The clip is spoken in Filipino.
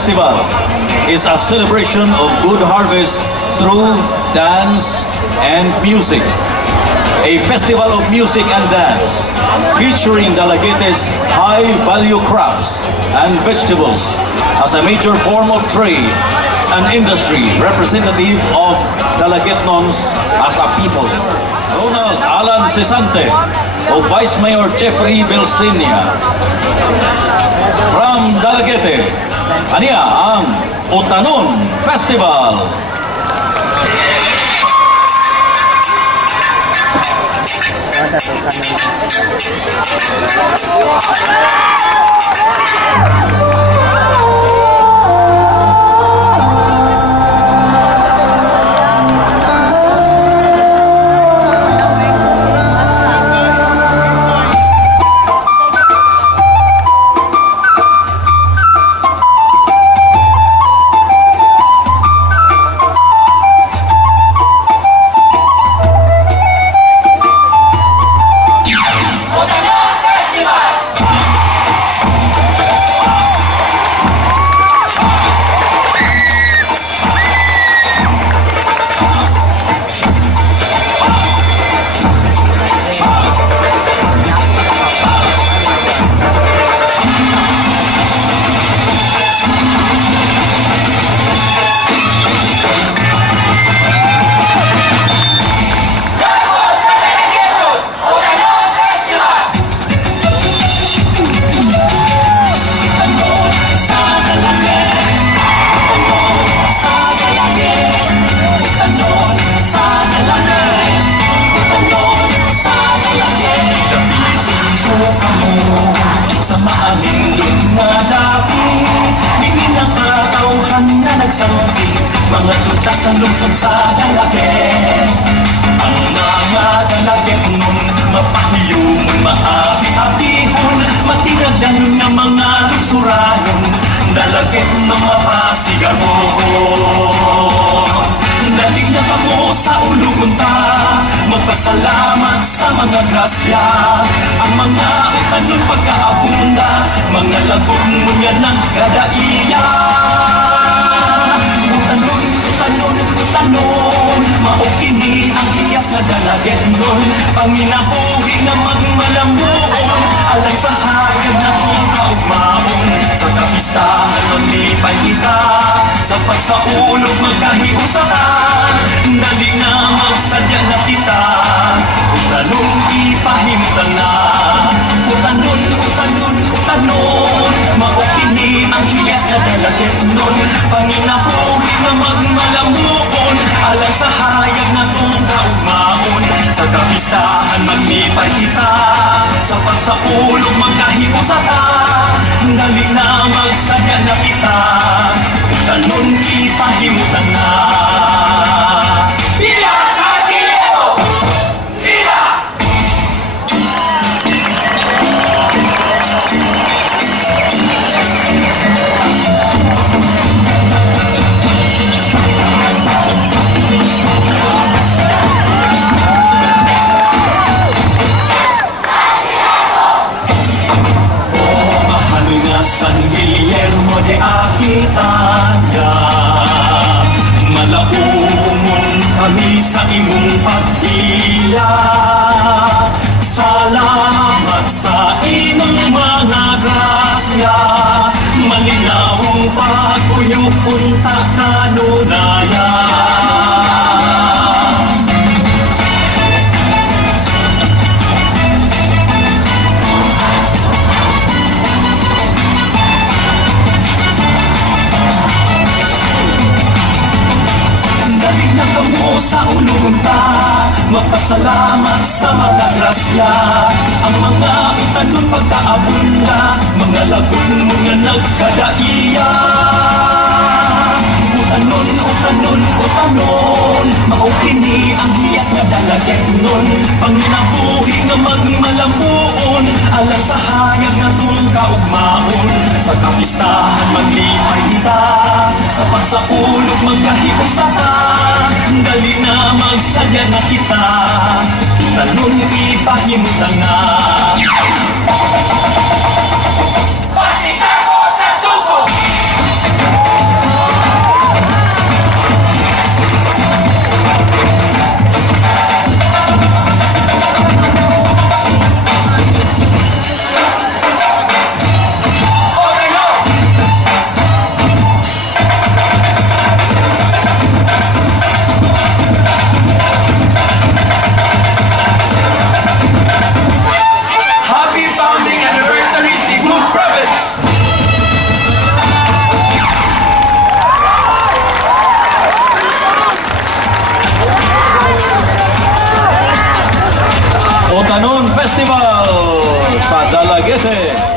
Festival is a celebration of good harvest through dance and music. A festival of music and dance featuring Dalaguete's high-value crops and vegetables as a major form of trade and industry representative of Dalaguetnons as a people. Ronald Alan Cesante o Vice Mayor Jeffrey Belsinia. From Dalaguete, aniya ang Utanon Festival. Mga tutas sa lungsod sa Dalaguete. Ang mga Dalaguetnon mapahiyumon, maabi-abihon, matinagan nga mga lunsuranon, Dalaguetnon mapasigaron. Dalig na kamo sa ulugon ta, magpasalamat sa mga grasya. Ang mga utanon pagkaabunda, mga lagom mo nga ng kadaiya. Utanon, maukini ang hiyas na Dalaguetnon, panginabuhi na magmalambuon, alang sa hayag na kong kaugmaon. Sa kapistahan maglipay kita, sa pagsaulog magkahiusahan, dali nga magsadya na kita, utanon ipahimutan na. Utanon, utanon, utanon, maukini ang hiyas na Dalaguetnon, panginabuhi na magmalambuon, alang sa hayag na kong kaugmaon. Sa kapistahan maglipay kita, sa pagsaulog magkahiusahan, dali na magsadya na kita, utanon ipahimutan na. Viva San Diego! Viva! San Guillermo de Aquitania, malaumon kami sa imong pag-iya. Salamat sa imong mga grasya, malinawong pag-uyok punta kanunaya. Sa ulong ta, magpasalamat sa mga grasya. Ang mga utanon pagkaabunda, mga lagon mo nga nagkadaiya. Utanon, utanon, utanon, maukini ang hiyas nga Dalaguetnon, panginabuhi nga magmalambuon, alang sa hayag nga kong kaugmaon. Sa kapistahan maglipay kita, sa pagsaulog magkahiusahan, dali na magsadya na kita, utanon ipahimutan na. Pasita ko sa suko! Festival sa Dalaguete.